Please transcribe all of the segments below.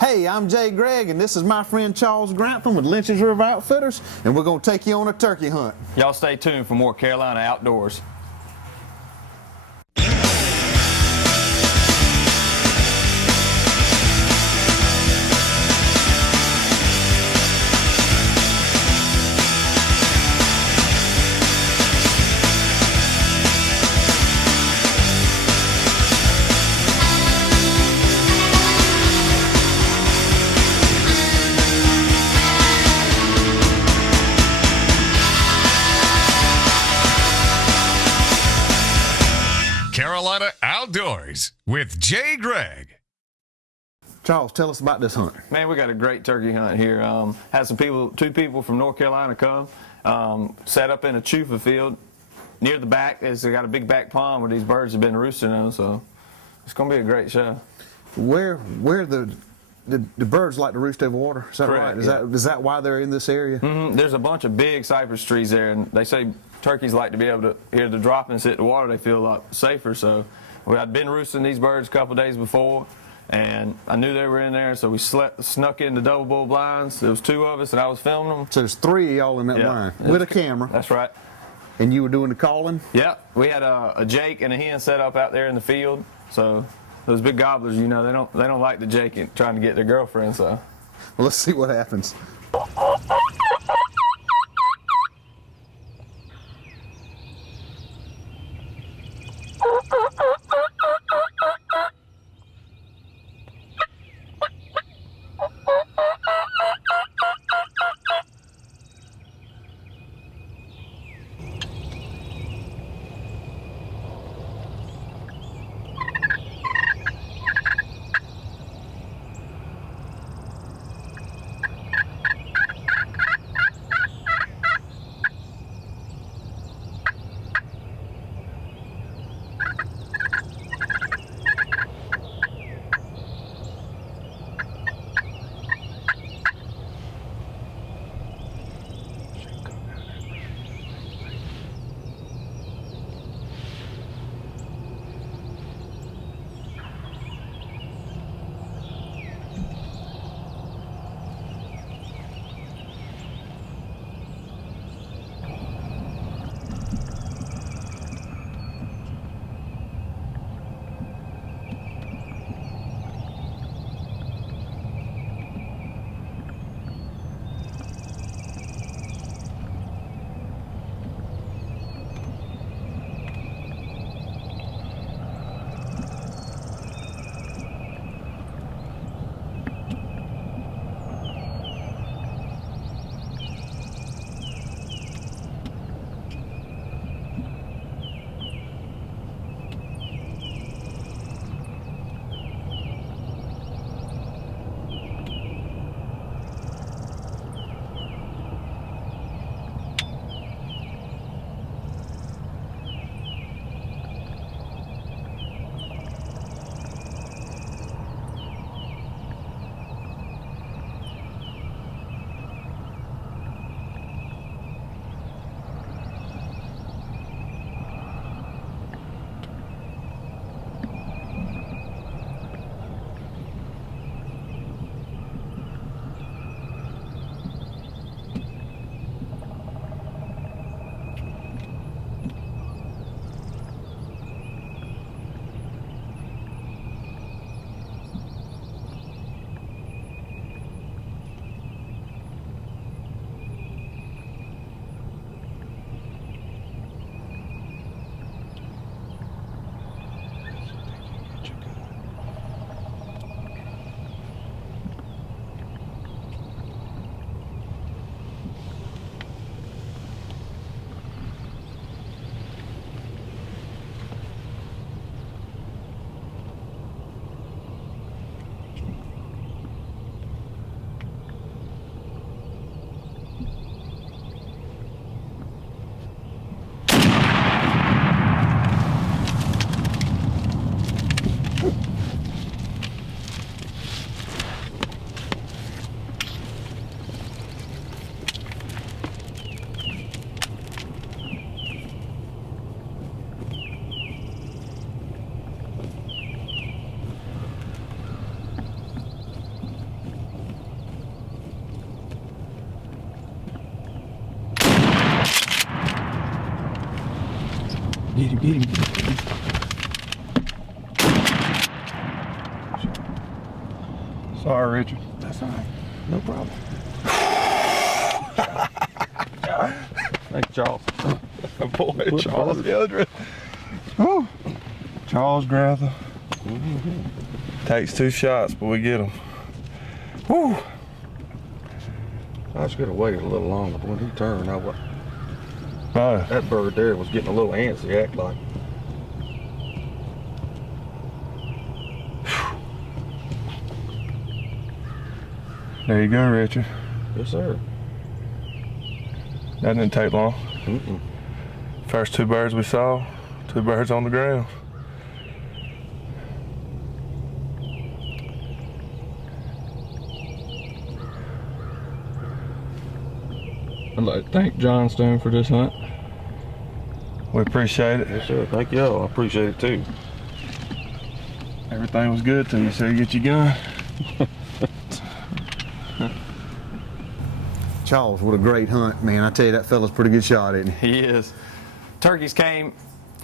Hey, I'm Jay Gregg, and this is my friend Charles Grantham with Lynches River Outfitters, and we're going to take you on a turkey hunt. Y'all stay tuned for more Carolina Outdoors. Carolina Outdoors with Jay Gregg. Charles, tell us about this hunt. Man, we got a great turkey hunt here. Had some people, two people from North Carolina come, set up in a chufa field near the back. It's got a big back pond where these birds have been roosting on, so it's going to be a great show. Where the birds like to roost over water? Is that Correct, right? yeah. Is that why they're in this area? Mm-hmm. There's a bunch of big cypress trees there, and they say turkeys like to be able to hear the droppings hit the water. They feel a lot safer. So I'd been roosting these birds a couple days before, and I knew they were in there, so we snuck in the double bull blinds. There was two of us, and I was filming them. So there's three of y'all in that line with a camera. That's right. And you were doing the calling? Yeah, we had a Jake and a hen set up out there in the field. So those big gobblers, you know, they don't like the Jake trying to get their girlfriend. So well, let's see what happens. Get him, get him. Sorry, Richard. That's all right. No problem. Thank you, Charles. Boy, Charles Gildred. Oh, Charles Grantham. Takes 2 shots, but we get him. Woo! I should have waited a little longer. When he turned, Oh, that bird there was getting a little antsy, act like. there you go, Richard. Yes, sir. That didn't take long. Mm-mm. First 2 birds we saw, 2 birds on the ground. I'd like to thank John Stone for this hunt. We appreciate it. Yes, sir. Thank y'all. I appreciate it too. Everything was good till you said get your gun. Charles, what a great hunt, man. I tell you, that fella's a pretty good shot, isn't he? He is. Turkeys came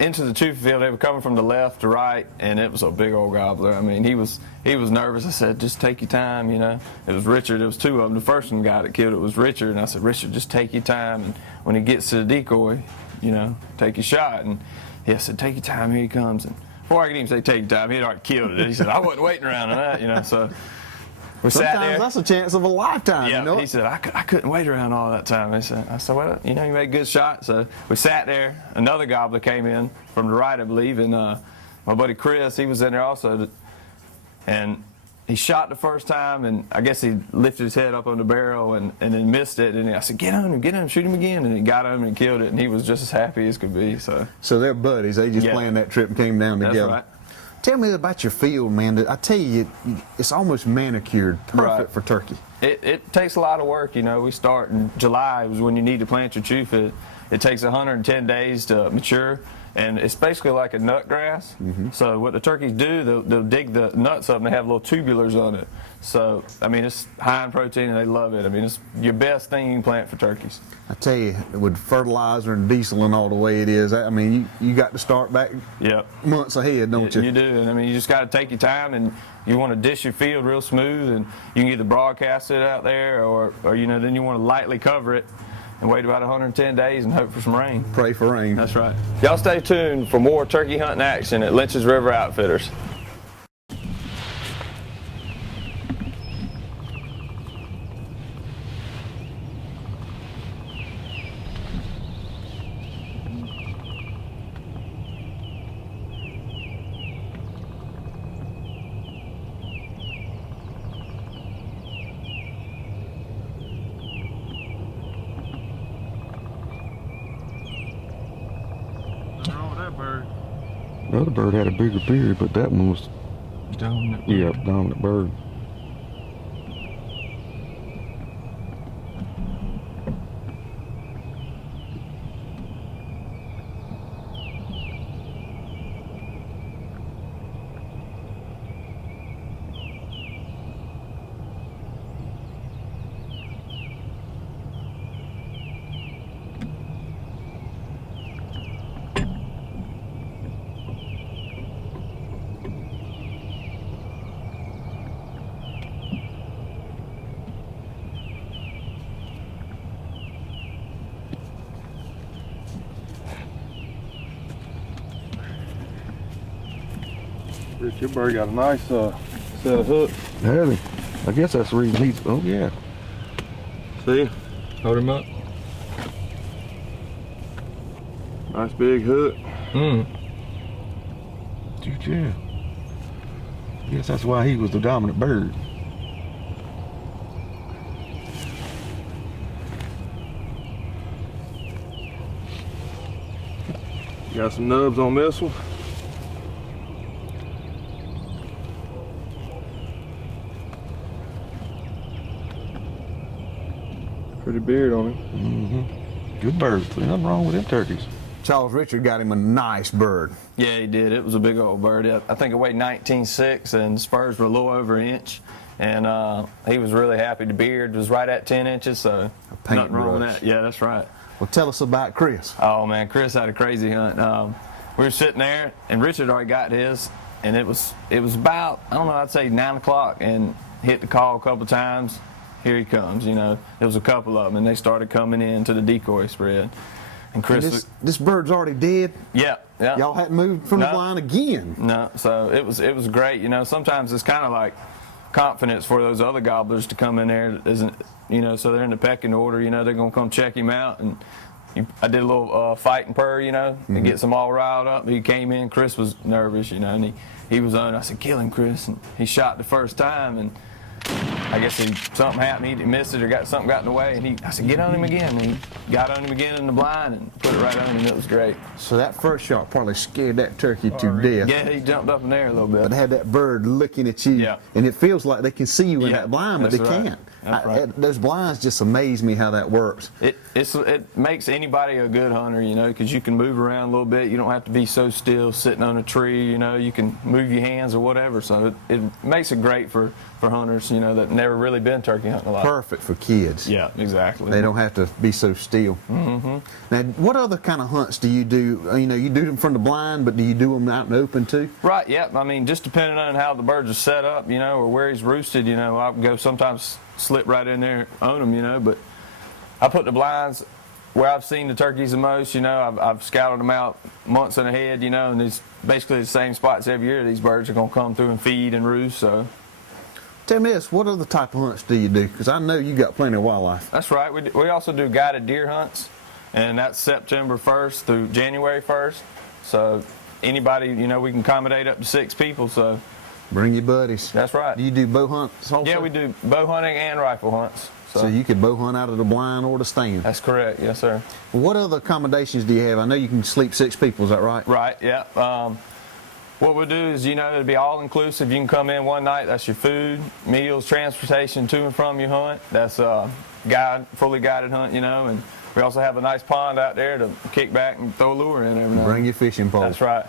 into the tooth field. They were coming from the left to right, and it was a big old gobbler. I mean, he was nervous. I said, just take your time, you know. It was Richard. It was 2 of them. The first one guy that killed it was Richard, and I said, Richard, just take your time. And when he gets to the decoy, you know, take your shot. And he said, take your time. Here he comes. And before I could even say take your time, he had already killed it. He said, I wasn't waiting around on that, you know. So we sat Sometimes there. that's a chance of a lifetime, Yeah, you know? he said, I couldn't wait around all that time. I said, well, you know, you made a good shot. So we sat there. Another gobbler came in from the right, I believe, and my buddy Chris, he was in there also. And he shot the first time, and I guess he lifted his head up on the barrel and then missed it. And I said, get on him, shoot him again. And he got him and killed it, and he was just as happy as could be. So they're buddies. They just Yeah. planned that trip and came down that's together. right. Tell me about your field, man. I tell you, it's almost manicured, perfect Right. for turkey. It takes a lot of work, you know. We start in July, is when you need to plant your chufa. It takes 110 days to mature, and it's basically like a nut grass. So what the turkeys do, they'll dig the nuts up and they have little tubulars on it. So, I mean, it's high in protein and they love it. I mean, it's your best thing you can plant for turkeys. I tell you, with fertilizer and diesel and all the way it is, I mean, you got to start back Yep. months ahead, don't you? You do, and I mean, you just got to take your time, and you want to dish your field real smooth, and you can either broadcast it out there, or you know, then you want to lightly cover it and wait about 110 days and hope for some rain. Pray for rain. That's right. Y'all stay tuned for more turkey hunting action at Lynches River Outfitters. What's wrong with that bird? The other bird had a bigger beard, but that one was, Dominant. yeah, dominant bird. Rich, your bird got a nice set of hooks. Had he? I guess that's the reason he's, oh yeah. See? Hold him up. Nice big hook. Yeah. Guess that's why he was the dominant bird. You got some nubs on this one. Pretty beard on him. Good bird. There's nothing wrong with them turkeys. Charles Richard got him a nice bird. Yeah, he did. It was a big old bird. I think it weighed 19.6, and spurs were a little over an inch. And he was really happy. The beard was right at 10 inches, so nothing wrong with paintbrush. that. Yeah, that's right. Well, tell us about Chris. Oh man, Chris had a crazy hunt. we were sitting there, and Richard already got his, and it was about, I don't know, I'd say 9 o'clock, and hit the call a couple times. Here he comes, you know. There was a couple of them, and they started coming in to the decoy spread. And Chris, And this bird's already dead? yeah. Y'all hadn't moved from the No. blind again? No, so it was great. You know, sometimes it's kind of like confidence for those other gobblers to come in there, isn't, you know, so they're in the pecking order, you know, they're going to come check him out. And I did a little fight and purr, you know, and get them all riled up. He came in, Chris was nervous, you know, and he was on. I said, kill him, Chris. And he shot the first time, and I guess something happened, he missed it or something got in the way, and I said, get on him again. And he got on him again in the blind and put it right on him. It was great. So that first shot probably scared that turkey to death. Yeah, he jumped up in there a little bit. But had that bird looking at you, Yeah. and it feels like they can see you in Yeah, that blind, but they that's right. can't. That's right. Those blinds just amaze me how that works. It makes anybody a good hunter, you know, because you can move around a little bit. You don't have to be so still sitting on a tree, you know. You can move your hands or whatever. So it makes it great for hunters, you know, that never really been turkey hunting a lot. Perfect for kids. Yeah, exactly. They don't have to be so still. Mm-hmm. Now, what other kind of hunts do you do? You know, you do them from the blind, but do you do them out in the open too? Right, yeah. I mean, just depending on how the birds are set up, you know, or where he's roosted, you know, I'll go sometimes slip right in there on them, you know, but I put the blinds where I've seen the turkeys the most, you know. I've scouted them out months in ahead, you know, and it's basically the same spots every year these birds are going to come through and feed and roost, so. Tell me this, what other type of hunts do you do? Because I know you got plenty of wildlife. That's right. We also do guided deer hunts, and that's September 1st through January 1st. So anybody, you know, we can accommodate up to 6 people, so. Bring your buddies. That's right. Do you do bow hunts also? Yeah, we do bow hunting and rifle hunts. So you could bow hunt out of the blind or the stand. That's correct, yes, sir. What other accommodations do you have? I know you can sleep 6 people, is that right? Right, yeah. What we'll do is, you know, it'll be all inclusive. You can come in one night, that's your food, meals, transportation to and from your hunt. That's a fully guided hunt, you know, and we also have a nice pond out there to kick back and throw a lure in every now. Bring your fishing pole. That's right.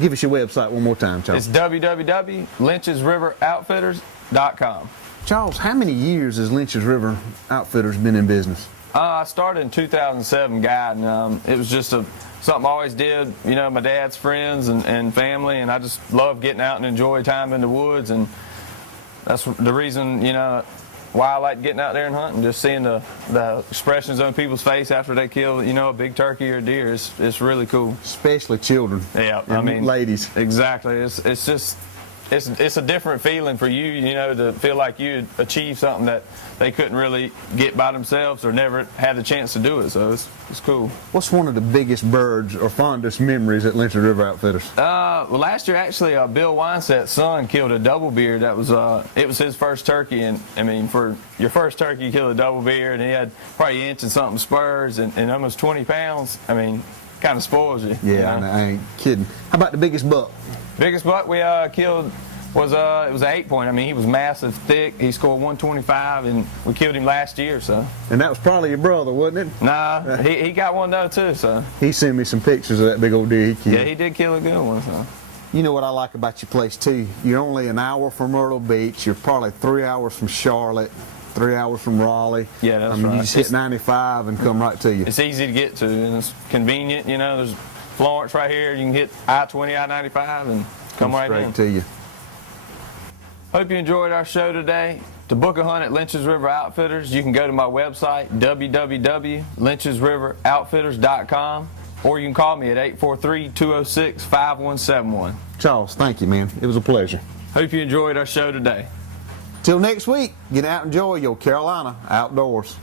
Give us your website one more time, Charles. It's www.lynchesriveroutfitters.com. Charles, how many years has Lynches River Outfitters been in business? I started in 2007 guiding. It was just something I always did, you know, my dad's friends and family, and I just love getting out and enjoy time in the woods, and that's the reason, you know, why I like getting out there and hunting, just seeing the expressions on people's face after they kill, you know, a big turkey or a deer. It's really cool. Especially children. Yeah, and I mean, ladies. Exactly. It's just it's a different feeling for you, you know, to feel like you achieved something that they couldn't really get by themselves or never had the chance to do it. So it's cool. What's one of the biggest birds or fondest memories at Lynches River Outfitters? Well, last year actually, Bill Wineset's son killed a double beard. That was it was his first turkey, and I mean, for your first turkey, you kill a double beard, and he had probably an inch and something spurs and almost 20 pounds. I mean, kind of spoils you. Yeah, you know? I ain't kidding. How about the biggest buck? Biggest buck we killed was it was an 8-point. I mean, he was massive, thick. He scored 125, and we killed him last year. So. And that was probably your brother, wasn't it? Nah, he got one though too. So. He sent me some pictures of that big old deer he killed. Yeah, he did kill a good one. So. You know what I like about your place too? You're only an hour from Myrtle Beach. You're probably 3 hours from Charlotte, 3 hours from Raleigh. Yeah, that's right. right. You just hit 95 and come right to you. It's easy to get to, and it's convenient. You know, there's Florence right here. You can hit I-20, I-95, and come right straight in. to you. Hope you enjoyed our show today. To book a hunt at Lynches River Outfitters, you can go to my website, www.lynchesriveroutfitters.com, or you can call me at 843-206-5171. Charles, thank you, man. It was a pleasure. Hope you enjoyed our show today. Till next week, get out and enjoy your Carolina outdoors.